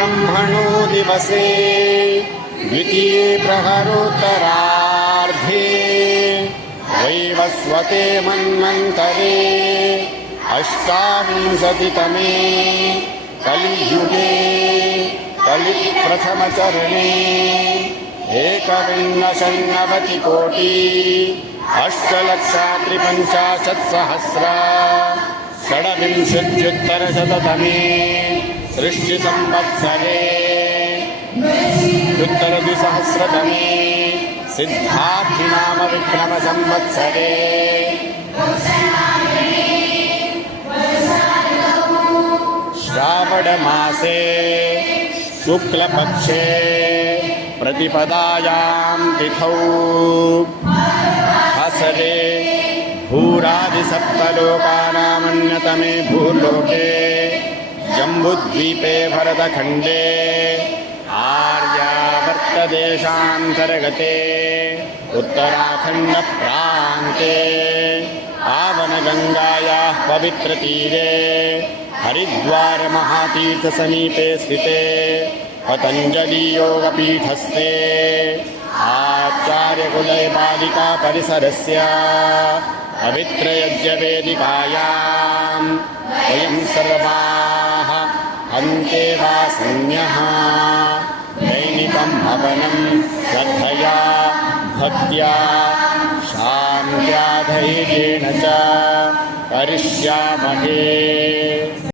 ब्रह्मणो दिवसे द्वितीये प्रहरोत्तरार्धे वैवस्वते मन्वन्तरे अष्टाविंशतितमे कलियुगे कलिप्रथमचरणे एकविंशतिकोटि अष्टलक्षात्रिपञ्चाशत्सहस्र षड्विंशत्युत्तरशततमे सृष्टिसंवत्सरे उत्तरद्विसहस्रतमे सिद्धार्थिनाम विक्रमसंवत्सरे श्रावणमासे शुक्लपक्षे प्रतिपदायां तिथौ हसरे भूरादिसप्तलोकानामन्यतमे भूलोके जम्बुद्वीपे भरतखण्डे आर्यावर्तदेशान्तर्गते उत्तराखण्डप्रान्ते पावनगङ्गायाः पवित्रतीरे हरिद्वारमहातीर्थसमीपे स्थिते पतञ्जलियोगपीठस्थे आचार्यकुलैबालिका परिसरस्य पवित्रयज्ञवेदिकायां वयं सर्वाः अन्तेवासन्यः दैनिकं हवनं श्रद्धया भक्त्या शान्त्या धैर्येण च करिष्यामहे।